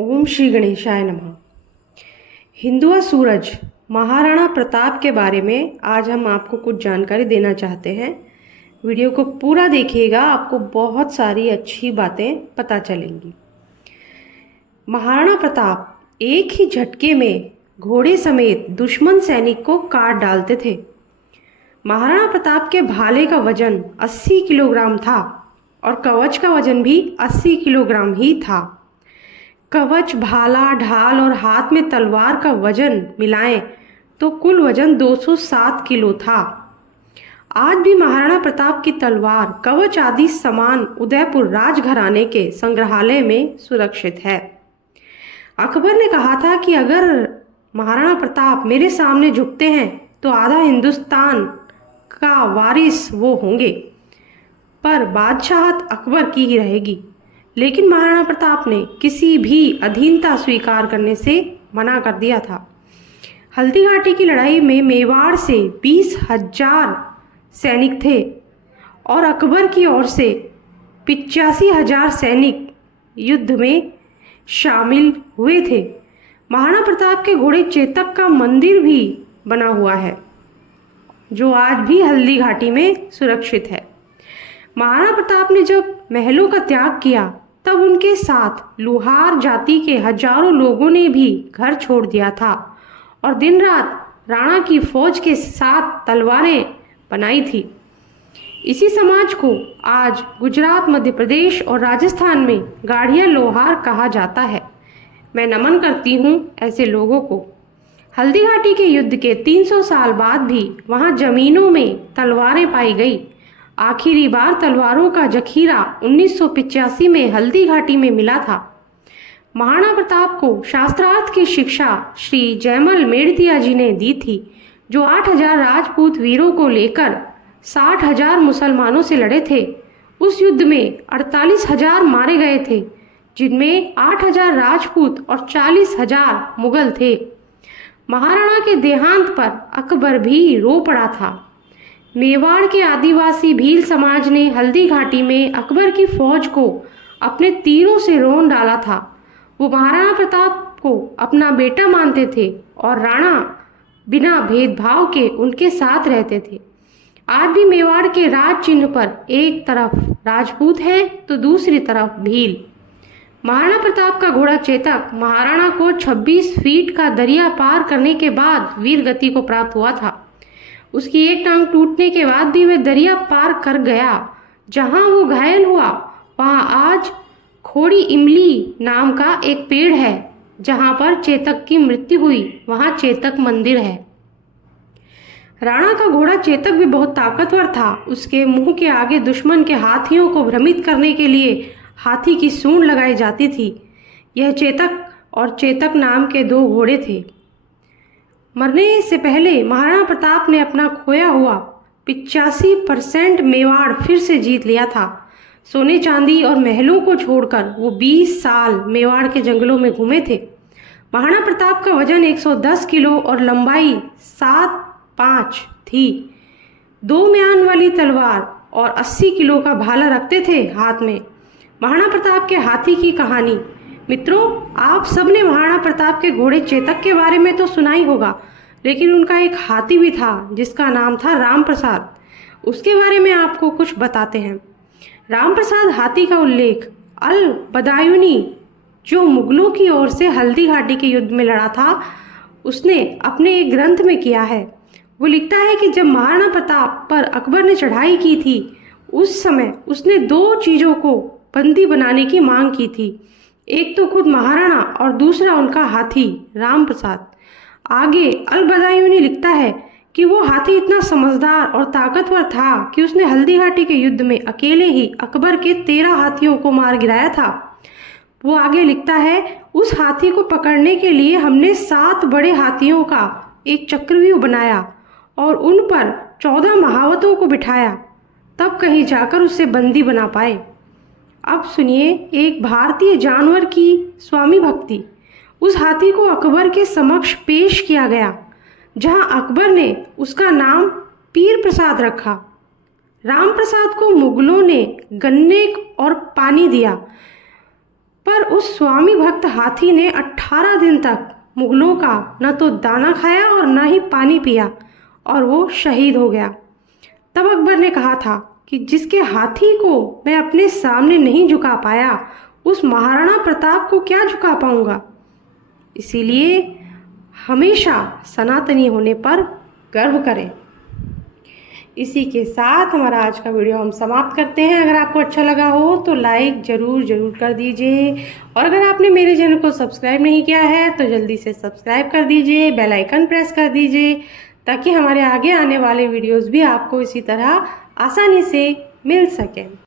ओम श्री गणेशाय नमः। हिंदुआ सूरज महाराणा प्रताप के बारे में आज हम आपको कुछ जानकारी देना चाहते हैं। वीडियो को पूरा देखिएगा, आपको बहुत सारी अच्छी बातें पता चलेंगी। महाराणा प्रताप एक ही झटके में घोड़े समेत दुश्मन सैनिक को काट डालते थे। महाराणा प्रताप के भाले का वजन 80 किलोग्राम था और कवच का वजन भी 80 किलोग्राम ही था। कवच, भाला, ढाल और हाथ में तलवार का वजन मिलाएं तो कुल वजन 207 किलो था। आज भी महाराणा प्रताप की तलवार, कवच आदि सामान उदयपुर राजघराने के संग्रहालय में सुरक्षित है। अकबर ने कहा था कि अगर महाराणा प्रताप मेरे सामने झुकते हैं तो आधा हिंदुस्तान का वारिस वो होंगे, पर बादशाहत अकबर की ही रहेगी। लेकिन महाराणा प्रताप ने किसी भी अधीनता स्वीकार करने से मना कर दिया था। हल्दी घाटी की लड़ाई में मेवाड़ से 20,000 सैनिक थे और अकबर की ओर से 85,000 सैनिक युद्ध में शामिल हुए थे। महाराणा प्रताप के घोड़े चेतक का मंदिर भी बना हुआ है, जो आज भी हल्दी घाटी में सुरक्षित है। महाराणा प्रताप ने जब महलों का त्याग किया तब उनके साथ लुहार जाति के हजारों लोगों ने भी घर छोड़ दिया था और दिन रात राणा की फौज के साथ तलवारें बनाई थी। इसी समाज को आज गुजरात, मध्य प्रदेश और राजस्थान में गाड़िया लोहार कहा जाता है। मैं नमन करती हूँ ऐसे लोगों को। हल्दी घाटी के युद्ध के 300 साल बाद भी वहाँ जमीनों में तलवारें पाई गई। आखिरी बार तलवारों का जखीरा 1985 में हल्दी घाटी में मिला था। महाराणा प्रताप को शास्त्रार्थ की शिक्षा श्री जयमल मेड़तिया जी ने दी थी, जो 8,000 राजपूत वीरों को लेकर 60,000 मुसलमानों से लड़े थे। उस युद्ध में 48,000 मारे गए थे, जिनमें 8,000 राजपूत और 40,000 मुगल थे। महाराणा के देहांत पर अकबर भी रो पड़ा था। मेवाड़ के आदिवासी भील समाज ने हल्दी घाटी में अकबर की फौज को अपने तीरों से रौंद डाला था। वो महाराणा प्रताप को अपना बेटा मानते थे और राणा बिना भेदभाव के उनके साथ रहते थे। आज भी मेवाड़ के राज चिन्ह पर एक तरफ राजपूत है तो दूसरी तरफ भील। महाराणा प्रताप का घोड़ा चेतक महाराणा को 26 फीट का दरिया पार करने के बाद वीर गति को प्राप्त हुआ था। उसकी एक टांग टूटने के बाद भी वह दरिया पार कर गया। जहां वो घायल हुआ वहां आज खोड़ी इमली नाम का एक पेड़ है। जहां पर चेतक की मृत्यु हुई वहां चेतक मंदिर है। राणा का घोड़ा चेतक भी बहुत ताकतवर था। उसके मुंह के आगे दुश्मन के हाथियों को भ्रमित करने के लिए हाथी की सूंड लगाई जाती थी। यह चेतक और चेतक नाम के 2 घोड़े थे। मरने से पहले महाराणा प्रताप ने अपना खोया हुआ 85% मेवाड़ फिर से जीत लिया था। सोने चांदी और महलों को छोड़कर वो 20 साल मेवाड़ के जंगलों में घूमे थे। महाराणा प्रताप का वजन 110 किलो और लंबाई 7.5 थी। 2 म्यान वाली तलवार और 80 किलो का भाला रखते थे हाथ में। महाराणा प्रताप के हाथी की कहानी। मित्रों, आप सबने महाराणा प्रताप के घोड़े चेतक के बारे में तो सुना ही होगा, लेकिन उनका एक हाथी भी था जिसका नाम था राम प्रसाद। उसके बारे में आपको कुछ बताते हैं। राम प्रसाद हाथी का उल्लेख अल बदायूनी, जो मुगलों की ओर से हल्दी घाटी के युद्ध में लड़ा था, उसने अपने एक ग्रंथ में किया है। वो लिखता है कि जब महाराणा प्रताप पर अकबर ने चढ़ाई की थी, उस समय उसने 2 चीज़ों को बंदी बनाने की मांग की थी। एक तो खुद महाराणा और दूसरा उनका हाथी राम प्रसाद। आगे अल बदायूनी लिखता है कि वो हाथी इतना समझदार और ताकतवर था कि उसने हल्दी घाटी के युद्ध में अकेले ही अकबर के 13 हाथियों को मार गिराया था। वो आगे लिखता है, उस हाथी को पकड़ने के लिए हमने 7 बड़े हाथियों का एक चक्रव्यूह बनाया और उन पर 14 महावतों को बिठाया, तब कहीं जाकर उसे बंदी बना पाए। अब सुनिए एक भारतीय जानवर की स्वामी भक्ति। उस हाथी को अकबर के समक्ष पेश किया गया, जहां अकबर ने उसका नाम पीर प्रसाद रखा। राम प्रसाद को मुगलों ने गन्ने और पानी दिया। पर उस स्वामी भक्त हाथी ने 18 दिन तक मुगलों का न तो दाना खाया और न ही पानी पिया और वो शहीद हो गया। तब अकबर ने कहा था कि जिसके हाथी को मैं अपने सामने नहीं झुका पाया, उस महाराणा प्रताप को क्या झुका पाऊंगा। इसीलिए हमेशा सनातनी होने पर गर्व करें। इसी के साथ हमारा आज का वीडियो हम समाप्त करते हैं। अगर आपको अच्छा लगा हो तो लाइक ज़रूर कर दीजिए, और अगर आपने मेरे चैनल को सब्सक्राइब नहीं किया है तो जल्दी से सब्सक्राइब कर दीजिए, बेल आइकन प्रेस कर दीजिए, ताकि हमारे आगे आने वाले वीडियोस भी आपको इसी तरह आसानी से मिल सकें।